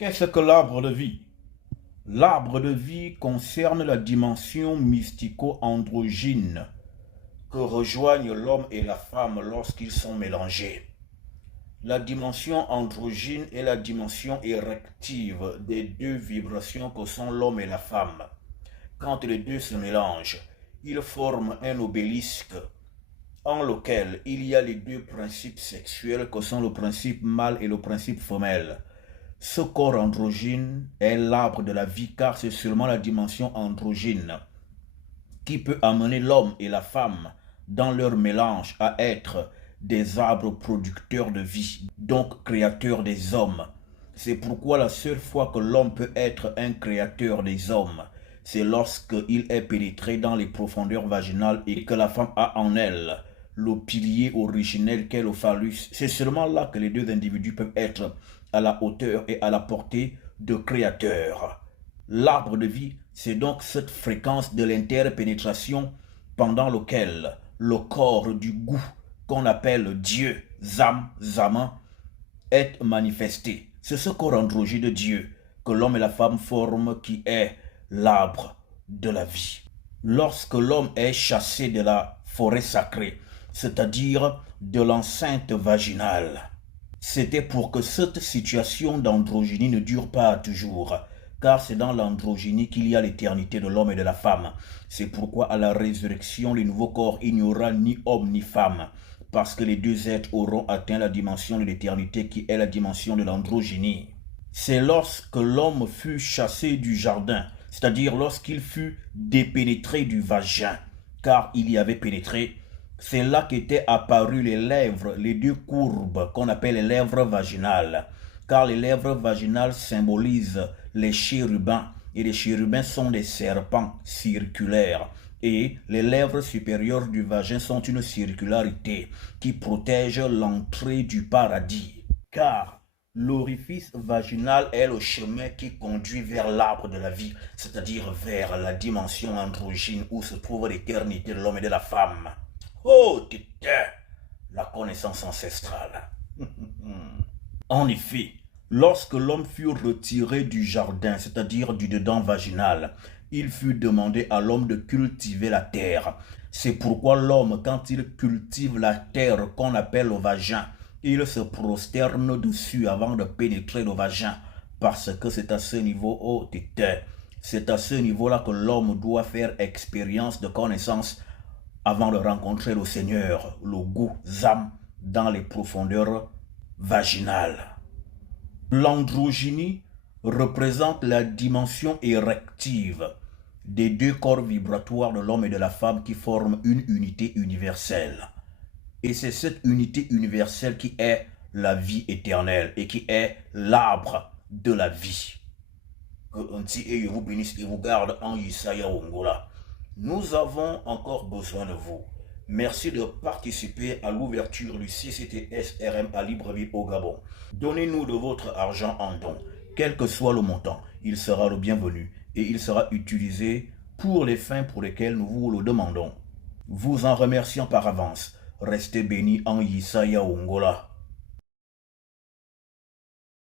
Qu'est-ce que l'arbre de vie? L'arbre de vie concerne la dimension mystico-androgyne que rejoignent l'homme et la femme lorsqu'ils sont mélangés. La dimension androgyne est la dimension érective des deux vibrations que sont l'homme et la femme. Quand les deux se mélangent, ils forment un obélisque en lequel il y a les deux principes sexuels que sont le principe mâle et le principe femelle. Ce corps androgyne est l'arbre de la vie car c'est seulement la dimension androgyne qui peut amener l'homme et la femme dans leur mélange à être des arbres producteurs de vie, donc créateurs des hommes. C'est pourquoi la seule fois que l'homme peut être un créateur des hommes, c'est lorsqu'il est pénétré dans les profondeurs vaginales et que la femme a en elle le pilier originel qu'est le phallus. C'est seulement là que les deux individus peuvent être à la hauteur et à la portée de créateurs. L'arbre de vie, c'est donc cette fréquence de l'interpénétration pendant laquelle le corps du goût qu'on appelle Dieu, Zam, Zaman, est manifesté. C'est ce corps androgyne de Dieu que l'homme et la femme forment qui est l'arbre de la vie. Lorsque l'homme est chassé de la forêt sacrée, c'est-à-dire de l'enceinte vaginale, c'était pour que cette situation d'androgynie ne dure pas toujours, car c'est dans l'androgynie qu'il y a l'éternité de l'homme et de la femme. C'est pourquoi à la résurrection, les nouveaux corps, il n'y aura ni homme ni femme, parce que les deux êtres auront atteint la dimension de l'éternité qui est la dimension de l'androgynie. C'est lorsque l'homme fut chassé du jardin, c'est-à-dire lorsqu'il fut dépénétré du vagin, car il y avait pénétré, c'est là qu'étaient apparues les lèvres, les deux courbes qu'on appelle les lèvres vaginales, car les lèvres vaginales symbolisent les chérubins, et les chérubins sont des serpents circulaires, et les lèvres supérieures du vagin sont une circularité qui protège l'entrée du paradis, car l'orifice vaginal est le chemin qui conduit vers l'arbre de la vie, c'est-à-dire vers la dimension androgyne où se trouve l'éternité de l'homme et de la femme. Oh, putain, la connaissance ancestrale. En effet, lorsque l'homme fut retiré du jardin, c'est-à-dire du dedans vaginal, il fut demandé à l'homme de cultiver la terre. C'est pourquoi l'homme, quand il cultive la terre qu'on appelle le vagin, il se prosterne dessus avant de pénétrer le vagin, parce que c'est à ce niveau, oh, putain, c'est à ce niveau-là que l'homme doit faire expérience de connaissance avant de rencontrer le Seigneur, le goût, Zam, dans les profondeurs vaginales. L'androgynie représente la dimension érective des deux corps vibratoires de l'homme et de la femme qui forment une unité universelle. Et c'est cette unité universelle qui est la vie éternelle et qui est l'arbre de la vie. Que Nti et vous bénisse et vous garde en Yisaya Ongola. Nous avons encore besoin de vous. Merci de participer à l'ouverture du CCTS-RM à Libreville au Gabon. Donnez-nous de votre argent en don. Quel que soit le montant, il sera le bienvenu et il sera utilisé pour les fins pour lesquelles nous vous le demandons. Vous en remercions par avance. Restez bénis en Yisaya Ongola.